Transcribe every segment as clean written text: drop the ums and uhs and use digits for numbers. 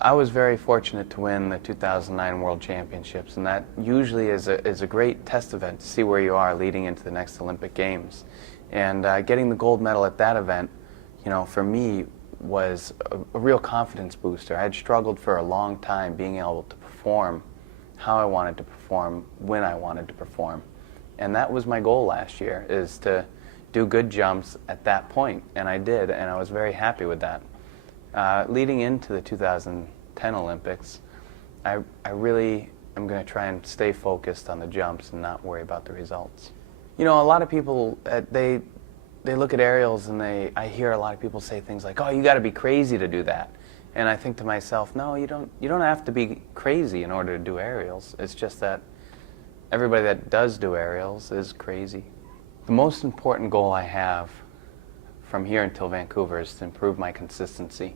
I was very fortunate to win the 2009 World Championships, and that usually is a great test event to see where you are leading into the next Olympic Games. And getting the gold medal at that event, you know, for me was a real confidence booster. I had struggled for a long time being able to perform how I wanted to perform, when I wanted to perform. And that was my goal last year, is to do good jumps at that point, and I did, and I was very happy with that. Leading into the 2010 Olympics, I really am going to try and stay focused on the jumps and not worry about the results. You know, a lot of people, they look at aerials and I hear a lot of people say things like, oh, you got to be crazy to do that. And I think to myself, no, you don't have to be crazy in order to do aerials. It's just that everybody that does do aerials is crazy. The most important goal I have from here until Vancouver is to improve my consistency.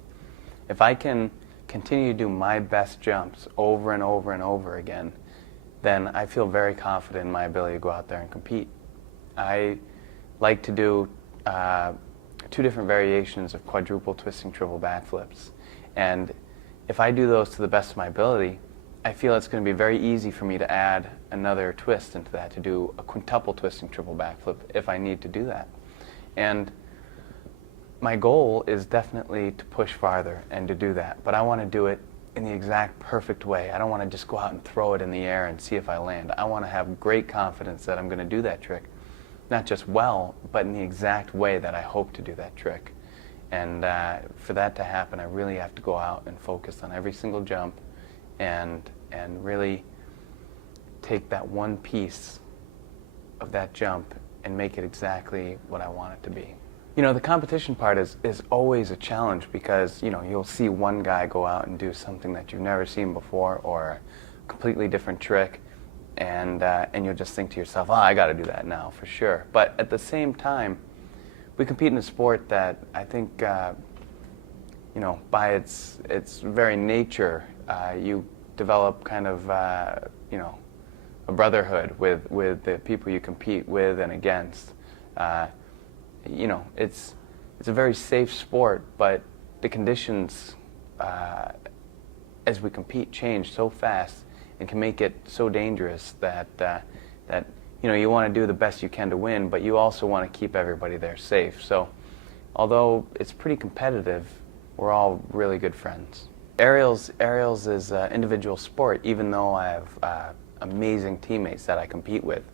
If I can continue to do my best jumps over and over and over again, then I feel very confident in my ability to go out there and compete. I like to do 2 different variations of quadruple twisting triple backflips. And if I do those to the best of my ability, I feel it's going to be very easy for me to add another twist into that, to do a quintuple twisting triple backflip if I need to do that. And my goal is definitely to push farther and to do that, but I want to do it in the exact perfect way. I don't want to just go out and throw it in the air and see if I land. I want to have great confidence that I'm going to do that trick, not just well, but in the exact way that I hope to do that trick. And for that to happen, I really have to go out and focus on every single jump and really take that one piece of that jump and make it exactly what I want it to be. You know, the competition part is always a challenge because, you know, you'll see one guy go out and do something that you've never seen before or a completely different trick, and you'll just think to yourself, oh, I got to do that now for sure. But at the same time, we compete in a sport that I think, you know, by its very nature, you develop kind of, you know, a brotherhood with the people you compete with and against. You know, it's a very safe sport, but the conditions as we compete change so fast and can make it so dangerous that you know, you want to do the best you can to win, but you also want to keep everybody there safe. So although it's pretty competitive, we're all really good friends. Aerials is an individual sport, even though I have amazing teammates that I compete with.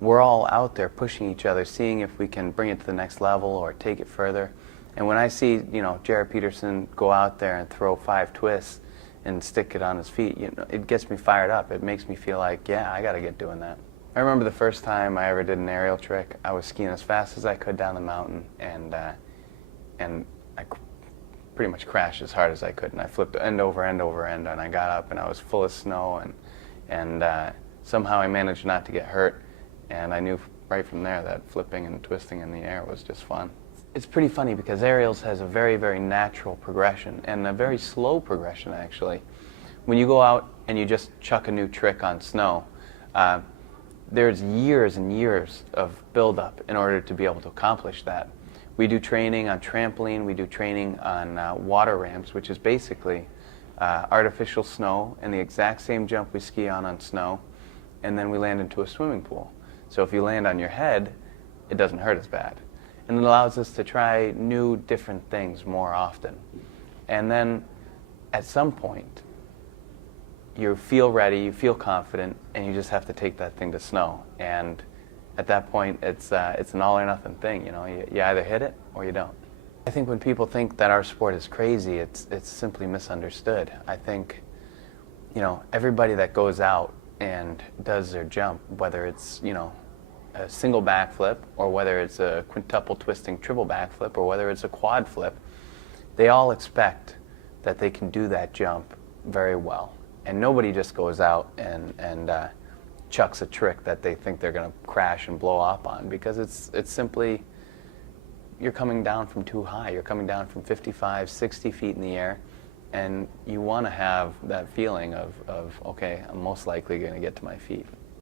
We're all out there pushing each other, seeing if we can bring it to the next level or take it further. And when I see, you know, Jared Peterson go out there and throw 5 twists and stick it on his feet, you know, it gets me fired up. It makes me feel like, yeah, I got to get doing that. I remember the first time I ever did an aerial trick. I was skiing as fast as I could down the mountain, and I pretty much crashed as hard as I could, and I flipped end over end over end, and I got up and I was full of snow, and somehow I managed not to get hurt. And I knew right from there that flipping and twisting in the air was just fun. It's pretty funny because aerials has a very, very natural progression and a very slow progression, actually. When you go out and you just chuck a new trick on snow, there's years and years of build-up in order to be able to accomplish that. We do training on trampoline, we do training on water ramps, which is basically artificial snow and the exact same jump we ski on snow, and then we land into a swimming pool. So if you land on your head, it doesn't hurt as bad. And it allows us to try new, different things more often. And then at some point, you feel ready, you feel confident, and you just have to take that thing to snow. And at that point, it's an all or nothing thing. You know, you either hit it or you don't. I think when people think that our sport is crazy, it's simply misunderstood. I think, you know, everybody that goes out and does their jump, whether it's, you know, a single backflip or whether it's a quintuple twisting triple backflip or whether it's a quad flip, they all expect that they can do that jump very well. And nobody just goes out and chucks a trick that they think they're going to crash and blow up on, because it's simply, you're coming down from too high. You're coming down from 55, 60 feet in the air, and you want to have that feeling of okay, I'm most likely going to get to my feet.